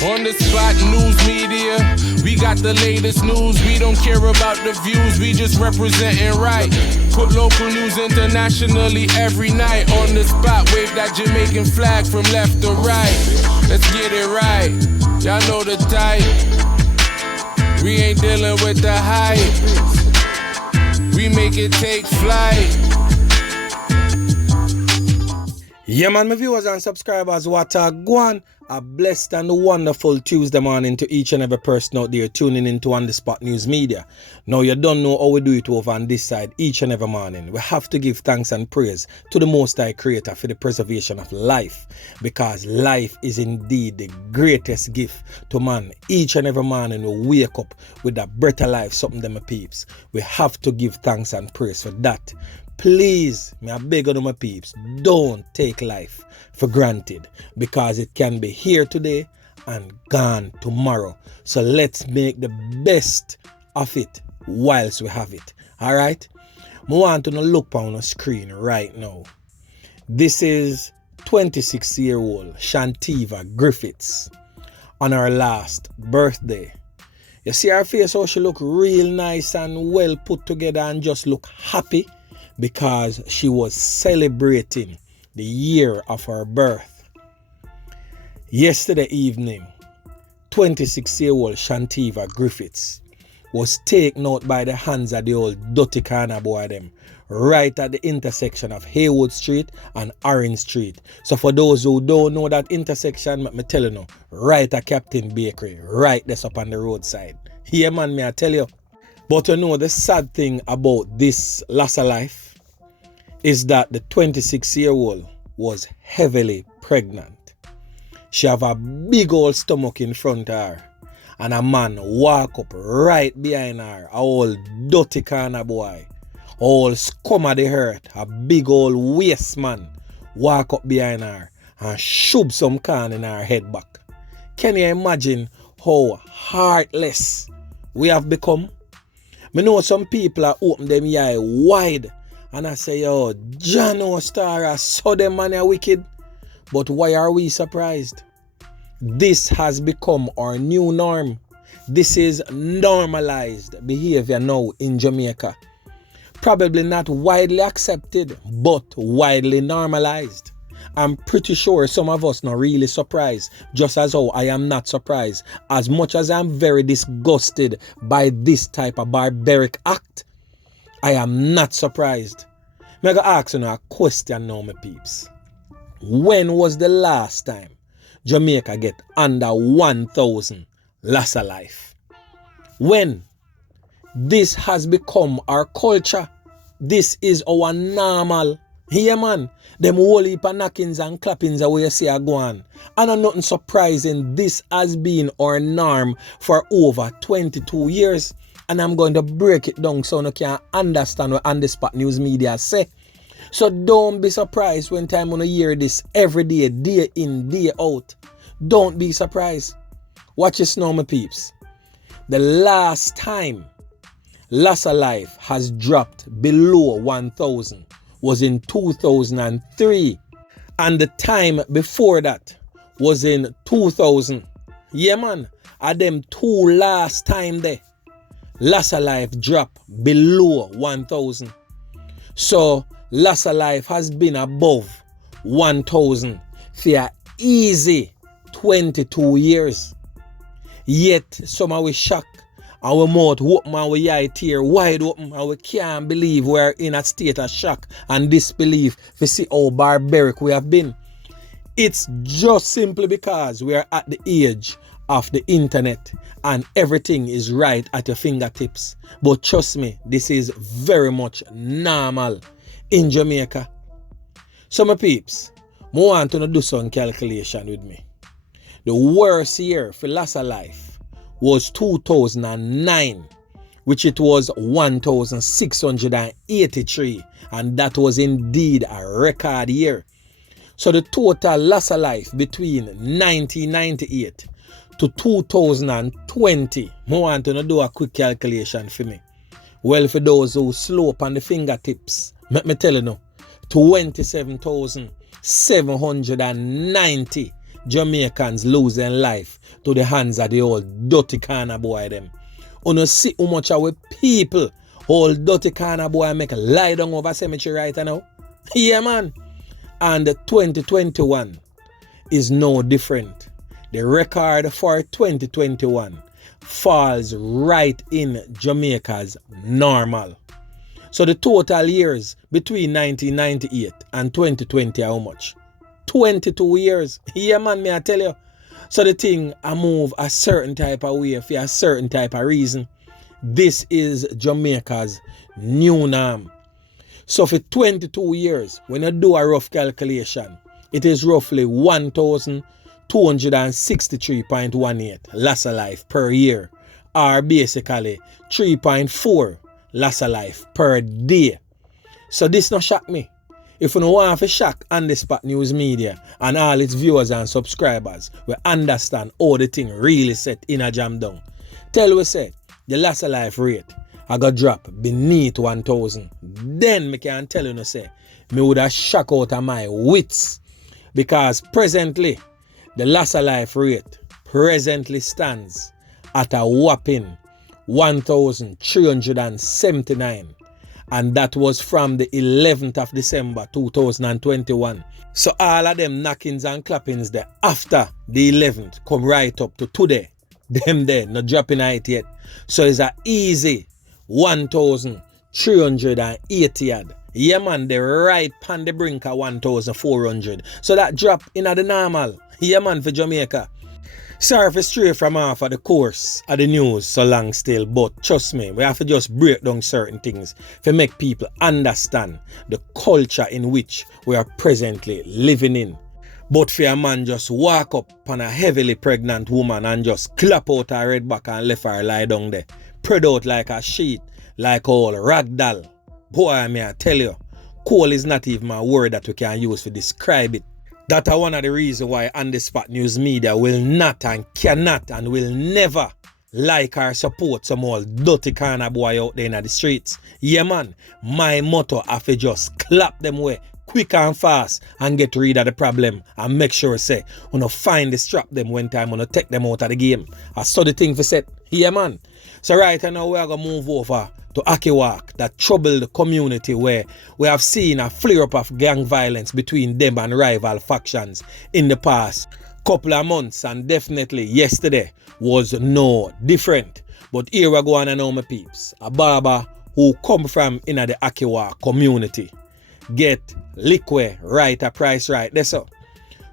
On the spot news media, we got the latest news. We don't care about the views, we just representing right. Put local news internationally every night. On the spot, wave that Jamaican flag from left to right. Let's get it right, y'all know the type. We ain't dealing with the hype. We make it take flight. Yeah man, my viewers and subscribers, what a guan. A blessed and wonderful Tuesday morning to each and every person out there tuning into On The Spot News Media. Now you don't know how we do it over on this side each and every morning. We have to give thanks and praise to the Most High Creator for the preservation of life, because life is indeed the greatest gift to man. Each and every morning we wake up with that breath of life, something them my peeps. We have to give thanks and praise for that. Please, me I beg of my peeps, don't take life for granted, because it can be here today and gone tomorrow. So let's make the best of it whilst we have it. Alright? I want to look on the screen right now. This is 26-year-old Shantiva Griffiths on her last birthday. You see her face, how she look real nice and well put together and just look happy, because she was celebrating the year of her birth. Yesterday evening, 26-year-old Shantiva Griffiths was taken out by the hands of the old dirty corner boy them right at the intersection of Haywood Street and Orange Street. So for those who don't know that intersection, let me tell you now, right at Captain Bakery, right there up on the roadside. Here man, me I tell you. But you know the sad thing about this loss of life is that the 26-year-old was heavily pregnant. She have a big old stomach in front of her, and a man walk up right behind her, a old dirty corner boy, all scum of the earth, a big old waste man walk up behind her and shove some can in her head back. Can you imagine how heartless we have become? Me know some people are open them eye wide and I say, yo, Jano Star, I saw them man are wicked. But why are we surprised? This has become our new norm. This is normalized behavior now in Jamaica. Probably not widely accepted, but widely normalized. I'm pretty sure some of us not really surprised, just as how I am not surprised. As much as I'm very disgusted by this type of barbaric act, I am not surprised. I'm going to ask you a question now, my peeps. When was the last time Jamaica get under 1,000 loss of life? When? This has become our culture. This is our normal. Here man, them whole heap of knockings and clappings away you see are going. And I'm nothing surprising, this has been our norm for over 22 years. And I'm going to break it down so you can understand what On The Spot News Media say. So don't be surprised when time you hear this every day, day in, day out. Don't be surprised. Watch this now, my peeps. The last time loss of life has dropped below 1,000 was in 2003. And the time before that was in 2000. Yeah man, at them two last time there, loss of life drop below 1,000. So loss of life has been above 1,000 for an easy 22 years. Yet some of we shocked, our mouth open, our eye tear wide open, and we can't believe we're in a state of shock and disbelief to see how barbaric we have been. It's just simply because we are at the age of the internet and everything is right at your fingertips. But trust me, this is very much normal in Jamaica. So my peeps, I want to do some calculation with me. The worst year for loss of life was 2009, which it was 1,683, and that was indeed a record year. So the total loss of life between 1998 to 2020, I want to do a quick calculation for me. Well, for those who slow up on the fingertips, let me tell you now, 27,790 Jamaicans losing life to the hands of the old dirty corner boy them. You see how much our people, old dirty corner boy make lie down over cemetery right now? Yeah, man. And 2021 is no different. The record for 2021 falls right in Jamaica's normal. So the total years between 1998 and 2020 are how much? 22 years. Yeah, man, me I tell you. So the thing I move a certain type of way for a certain type of reason. This is Jamaica's new norm. So for 22 years, when I do a rough calculation, it is roughly 1,263.18 loss of life per year, or basically 3.4 loss of life per day. So this no shock me. If you don't want to shock On The Spot News Media and all its viewers and subscribers, we understand how the thing really set in a jam down. Tell we say the loss of life rate I got drop beneath 1,000. Then me can tell you no say me would have shock out of my wits, because presently the loss of life rate presently stands at a whopping 1,379, and that was from the 11th of December 2021. So all of them knockings and clappings there after the 11th come right up to today. Them there not dropping it yet. So it's a easy 1,380 yard. Yeah, man, they're right on the brink of 1,400. So that drop in the normal. Yeah, man, for Jamaica. Sorry for stray from off of the course of the news so long still, but trust me, we have to just break down certain things to make people understand the culture in which we are presently living in. But for a man just walk up on a heavily pregnant woman and just clap out her red back and left her lie down there, spread out like a sheet, like all ragdoll. Boy, may I tell you, cool is not even a word that we can use to describe it. That's one of the reasons why On The Spot News Media will not and cannot and will never like or support some old dirty corner boy out there in the streets. Yeah, man, my motto is to just clap them away quick and fast and get rid of the problem and make sure say you know find the strap them when time you take them out of the game. I saw the thing for set. Yeah, man. So right now we are going to move over to Akiwak, that troubled community where we have seen a flare up of gang violence between them and rival factions in the past couple of months, and definitely yesterday was no different. But here we go on and now, my peeps. A barber who come from in the Akiwak community get liquid right a price right there.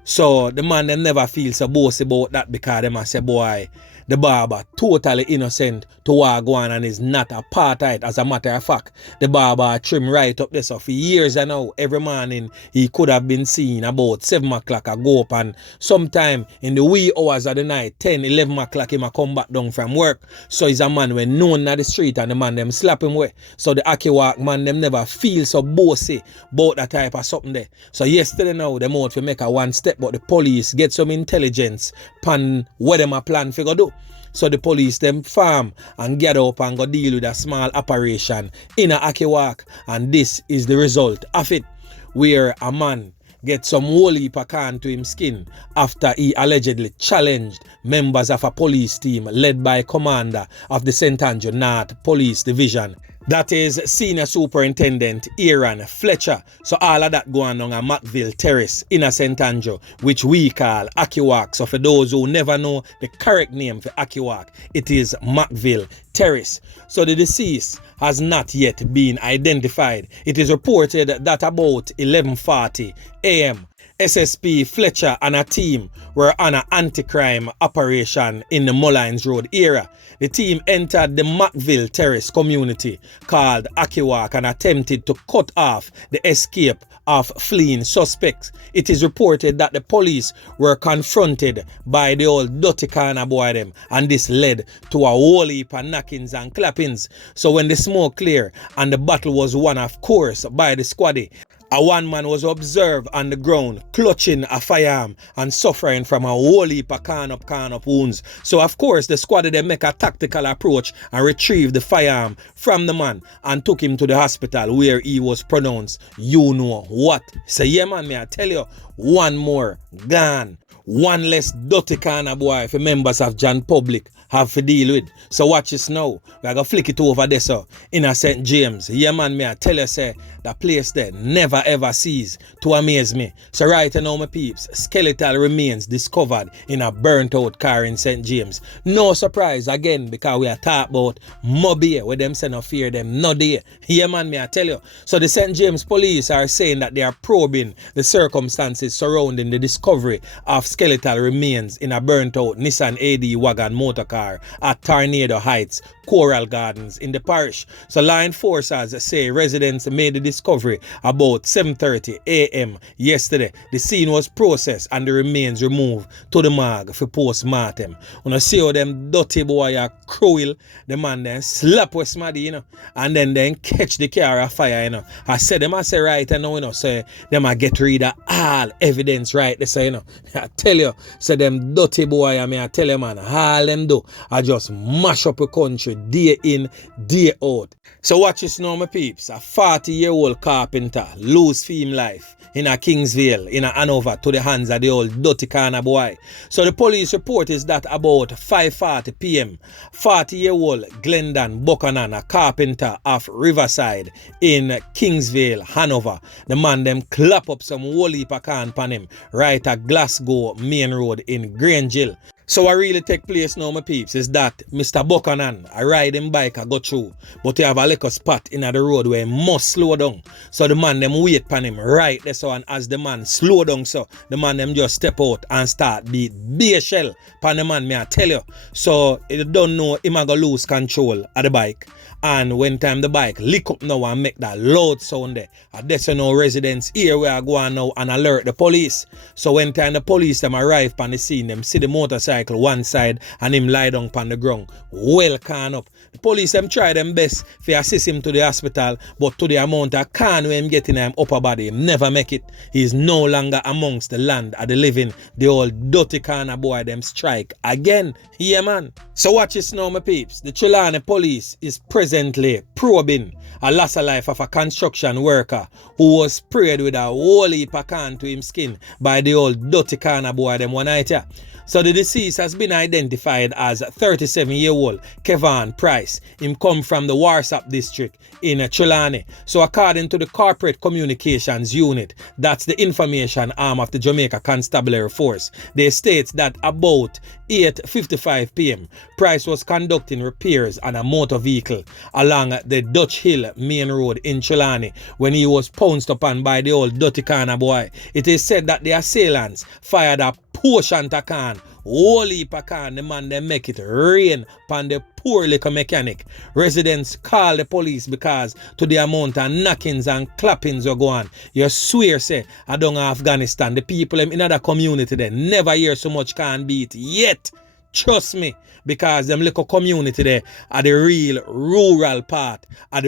So the man them never feel so bossy about that, because them a say boy the barber totally innocent to what go on and is not a part of it. As a matter of fact, the barber trim right up there. So for years and now, every morning he could have been seen about 7 o'clock I go up, and sometime in the wee hours of the night, 10, 11 o'clock he might come back down from work. So he's a man when known at the street and the man them slap him away. So the Akiwak man them never feel so bossy about that type of something there. So yesterday now, them out to make a one step, but the police get some intelligence pan what them a plan figure do. So the police them farm and gather up and go deal with a small operation in a Akiwak, and this is the result of it, where a man get some whole heap of can to him skin after he allegedly challenged members of a police team led by commander of the St. Andrew North Police Division. That is Senior Superintendent Aaron Fletcher. So all of that going on at Macville Terrace in a St. Andrew, which we call Akiwak. So for those who never know the correct name for Akiwak, it is Macville Terrace. So the deceased has not yet been identified. It is reported that about 11:40 a.m. SSP Fletcher and a team were on an anti-crime operation in the Mullines Road area. The team entered the Macville Terrace community called Akiwak and attempted to cut off the escape of fleeing suspects. It is reported that the police were confronted by the old dirty corner boy them, and this led to a whole heap of knockings and clappings. So when the smoke cleared and the battle was won, of course, by the squaddy, a one man was observed on the ground clutching a firearm and suffering from a whole heap of can up wounds. So of course the squad they make a tactical approach and retrieve the firearm from the man and took him to the hospital, where he was pronounced you know what. So yeah, man, may I tell you, one more gone. One less dirty corner boy for members of John Public have to deal with. So watch this now. We're going to flick it over there, so in St. James. Yeah, man, me I tell you, say, the place there never ever cease to amaze me. So right now, my peeps, skeletal remains discovered in a burnt out car in St. James. No surprise, again, because we are talking about Mobile, where them say no fear them, no there. Yeah, man, me I tell you. So the St. James police are saying that they are probing the circumstances surrounding the discovery of skeletal remains in a burnt out Nissan AD wagon motor car at Tornado Heights, Coral Gardens in the parish. So law enforcers say residents made the discovery about 7:30 a.m. yesterday. The scene was processed and the remains removed to the morgue for post-mortem. When I see how them dirty boy are cruel, the man then slap with smaddy, you know, and then catch the car afire, you know. I said them I say right now, you know, so them I get rid of all evidence right. They say, you know, I tell you, so them dirty boy, I mean, I tell you, man, all them do, I just mash up a country day in, day out. So watch this now, my peeps. A 40-year-old carpenter lose fame life in a Kingsville, in a Hanover, to the hands of the old dirty corner boy. So the police report is that about 5:40 p.m., 40-year-old Glendon Buchanan, a carpenter of Riverside in Kingsville, Hanover, the man them clap up some whole heap of can pan him right at Glasgow Main Road in Grangeville. So what really take place now, my peeps, is that Mr. Buchanan, a riding bike, I go through, but he have a little spot in the road where he must slow down. So the man them wait pan him right there, so and as the man slow down, so the man them just step out and start beat beer shell pan the man, me I tell you. So you don't know him a go lose control of the bike. And when time the bike lick up now and make that loud sound there, that's no residents here where I go on now and alert the police. So when time the police them arrive on the scene, them see the motorcycle one side and him lie down on the ground, well can up. The police them try them best to assist him to the hospital, but to the amount of can when him getting him upper body, him never make it. He is no longer amongst the land of the living. The old dirty corner boy them strike again. Yeah, man. So watch this now, my peeps. The Trelawny police is presently probing a loss of life of a construction worker who was sprayed with a whole heap of can to him skin by the old dirty corner boy them one night. Yeah. So the deceased has been identified as 37-year-old Kevin Price. Him come from the Warsap district in Trelawny. So according to the Corporate Communications Unit, that's the information arm of the Jamaica Constabulary Force, they state that about 8:55 p.m. Price was conducting repairs on a motor vehicle along the Dutch Hill Main Road in Trelawny when he was pounced upon by the old dirty corner boy. It is said that the assailants fired a portion of can, whole heap of can, the man they make it rain upon the poor little mechanic. Residents call the police because to the amount of knockings and clappings are going on, you swear say I don't Afghanistan, the people in other community they never hear so much can beat yet. Trust me, because them little community there are the real rural part, of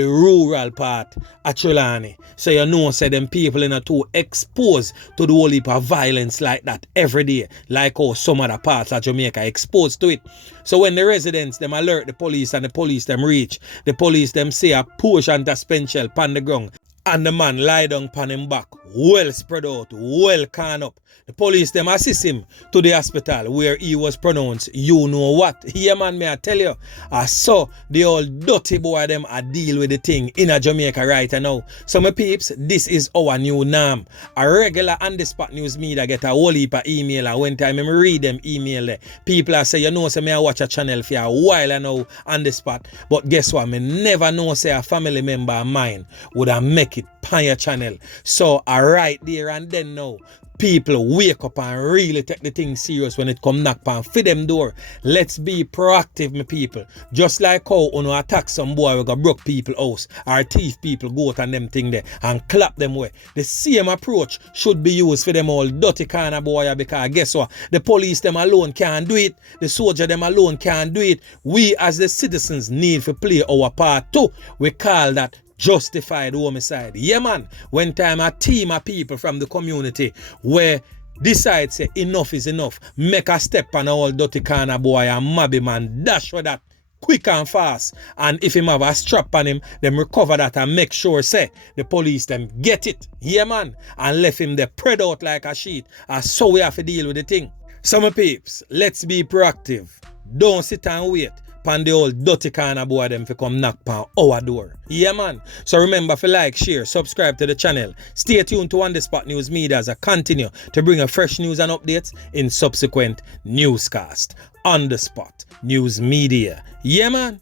Trelawny. So you know, say them people in a too exposed to the whole heap of violence like that every day, like how some other parts of Jamaica exposed to it. So when the residents them alert the police and the police them reach, the police them see a portion of spent shell pan the ground and the man lie down pan him back, well spread out, well can up. The police them assist him to the hospital where he was pronounced you know what. Yeah, man, me I tell you, I saw the old dirty boy them I deal with the thing in a Jamaica right now. So my peeps, this is our new norm. A regular on the spot news media get a whole heap of email, and when time I read them email there, people are say, you know, say me I watch a channel for a while now on the spot, but guess what, me never know say a family member of mine would have make it on your channel. So right there and then now, people wake up and really take the thing serious when it come knock pan for them door. Let's be proactive, my people. Just like how you attack some boy we got broke people house or thief people go out and them thing there and clap them way. The same approach should be used for them all dirty kind of boy, because guess what? The police them alone can't do it. The soldier them alone can't do it. We as the citizens need to play our part too. We call that justified homicide. Yeah, man. When time a team of people from the community where decide say enough is enough, make a step on all dirty corner boy and mabby man, dash for that. quick and fast. And if him have a strap on him, them recover that and make sure say the police them get it. Yeah man. And left him there spread out like a sheet. And so we have to deal with the thing. Some peeps, let's be proactive. Don't sit and wait pan the old dirty kind of boy them for come knock pan our door. Yeah man. So remember to like, share, subscribe to the channel. Stay tuned to On The Spot News Media as I continue to bring you fresh news and updates in subsequent newscast. On The Spot News Media. Yeah man.